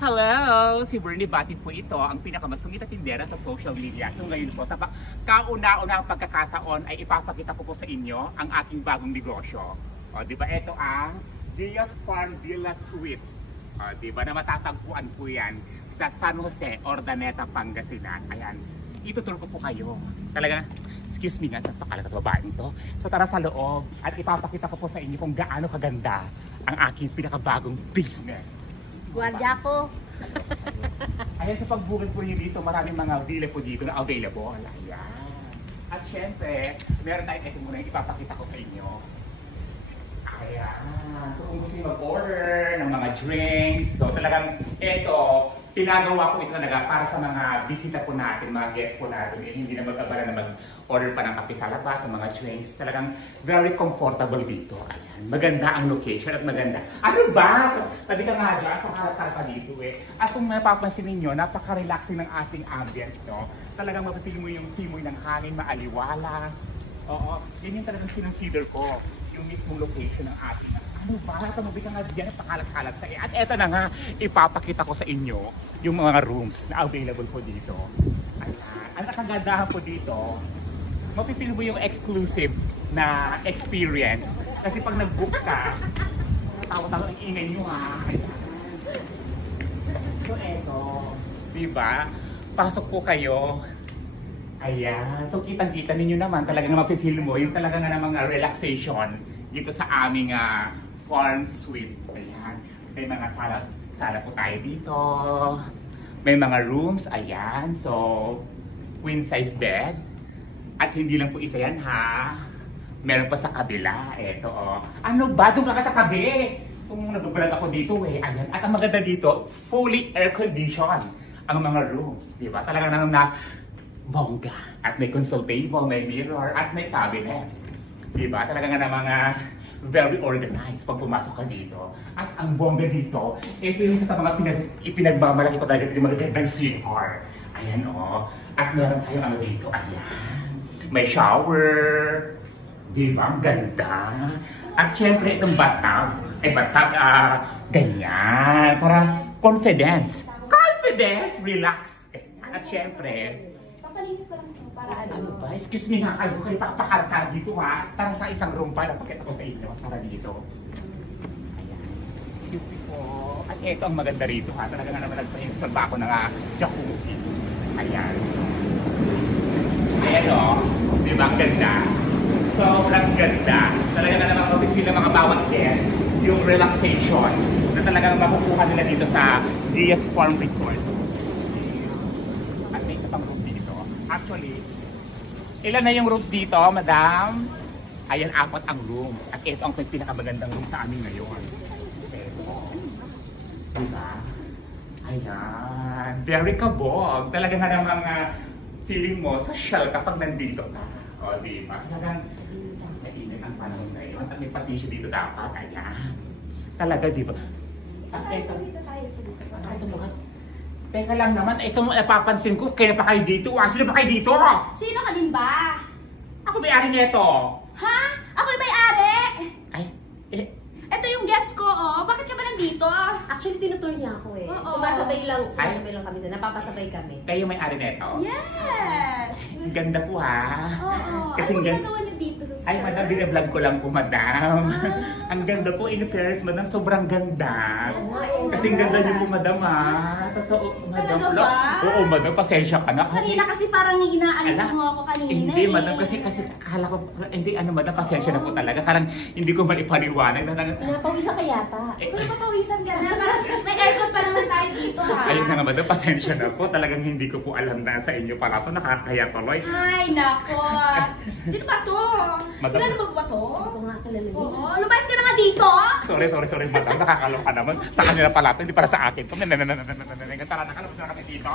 Hello! Si Bernie Batin po ito, ang pinakamasungit at tindera sa social media. So ngayon po, sa kauna-unang pagkakataon ay ipapakita ko po sa inyo ang aking bagong negosyo. O, di ba? Ito ang Diaz Farm Villa Suite. O, di ba? Na matatagpuan po yan sa San Jose, Urdaneta, Pangasinan. Ayan. Ituturo ko po kayo. Talaga, excuse me nga, napakalagat babae nito. So tara sa loob at ipapakita ko po sa inyo kung gaano kaganda ang aking pinakabagong business. Guardia ko. Ayan, sa pagbukid po niyo dito, maraming mga villa po dito na available. Ayan. At syempre, meron tayong ito muna yung ipapakita ko sa inyo. Ayan. So kung gusto nyo mag-order ng mga drinks, so talagang ito, pinagawa ko ito talaga para sa mga bisita po natin, mga guests po natin, eh, hindi na mag-abala na mag-order pa ng kape sa labas, ng mga drinks. Talagang very comfortable dito. Ayan. Maganda ang location at maganda. Ano ba? Tabi ka nga dyan, pakarakal pa dito eh. At kung napapansin ninyo, napaka-relaxing ng ating ambience, no? Talagang mapapili mo yung simoy ng hangin, maaliwalas. Oo, yun yung talagang sinonsider ko, yung mismong location ng ating. Ano ba? Tamabi ka nga dyan, napakalat-kalat na eh. At eto na nga, ipapakita ko sa inyo yung mga rooms na available po dito. Ayan. Ang nakagandahan po dito, mapipili mo yung exclusive na experience. Kasi pag nag-book ka, tawa-tawa ang ingay nyo ha. So eto, diba? Pasok po kayo. Ayan. So kitang-kita ninyo naman, talagang mapipili mo yung talagang nga mga relaxation dito sa aming farm suite. Ayan. May mga sala po tayo dito. May mga rooms. Ayan. So, queen size bed. At hindi lang po isa yan ha. Meron pa sa kabila. Eto oh. Ano ba? Doon ka sa kabi. Kung nagbablog ako dito eh. Ayan. At ang maganda dito, fully air condition ang mga rooms. Diba? Talagang naman na bongga. At may console table, may mirror, at may cabinet. Diba? Talaga nga na mga very organized pag pumasok ka dito. At ang bongga dito, ito yung isa sa mga ipinagmamalaki ko talaga yung magagandang CR. Ayan o. At meron tayong ano dito. Ayan. May shower. Diba? Ang ganda. At syempre itong bathtub. Ganyan. Para confidence. Confidence! Relax. At syempre, Papalinis ko lang ito para ano ba? Excuse me nga kayo, kayo pakapakanta dito ha. Tara sa isang room pa, napakita ko sa inyo. Tara dito. Ayan. Excuse me po. At ito ang maganda rito ha. Talaga nga naman nagpa-install ba ako ng jacuzzi. Ayan. Ayan o. Diba? Ang ganda. Sobrang ganda. Talaga nga naman mapipili ng mga bawat guest yung relaxation na talagang makukuha nila dito sa Diaz Farm Resort. At may isa pang room dito. Actually, ilan na yung rooms dito, madam? Ayan, 4 ang rooms. At ito ang pinakamagandang room sa amin ngayon. Ito. Diba? Ayan. Very kabog. Talaga nga namang feeling mo, social kapag nandito ka. O, diba? Talagang mainit ang panahon ngayon. At may patisyo dito dapat. Ayan. Talaga, diba? At ito. Ito mga. Teka lang naman, ito napapansin ko, kaya pa kayo dito. Sino pa kayo dito? Sino ka din ba? Ako may-ari nito. Ha? Ako yung may-ari? Ay, eh. Ito yung guest ko, oh. Bakit ka ba nandito? Actually, tinutur niya ako eh. Oo. Sumasabay lang kami sa napapasabay kami. Kayo may-ari nito? Yes! Ang ganda po ha. Oo. Kasi Ano ang ganda. ginagawa niyo dito sa Ay, madam, binablog ko lang po, madam. Ang ganda po, in fairness, madam, sobrang ganda. Yes, Kasi ang ganda niyo po, madam ha. Totoo, madam. Talaga ba? Oo, madam, pasensya ka na. Kanina kasi parang inaalis Ala, mo ako kanina. Hindi, eh. madam, kasi akala ko, hindi, ano, madam, pasensya na po talaga. Karang hindi ko maipaliwanag. Pinapawisan ka yata. Kung napapawisan ka na, parang may aircon pa naman tayo dito ha. Ayun na nga, madam, pasensya na po. Talagang hindi ko po alam na sa inyo pala ito. Nakakaya tuloy. Ay, nako. Sino ba to? Madam. Kilala mo ba to? Ako nga kilala niya. Oo, lumayas ka na nga dito. Sorry, madam. Nakakaloka naman. Sa kanila pala ito, hindi para sa akin. Tara, nakalabas na kami dito.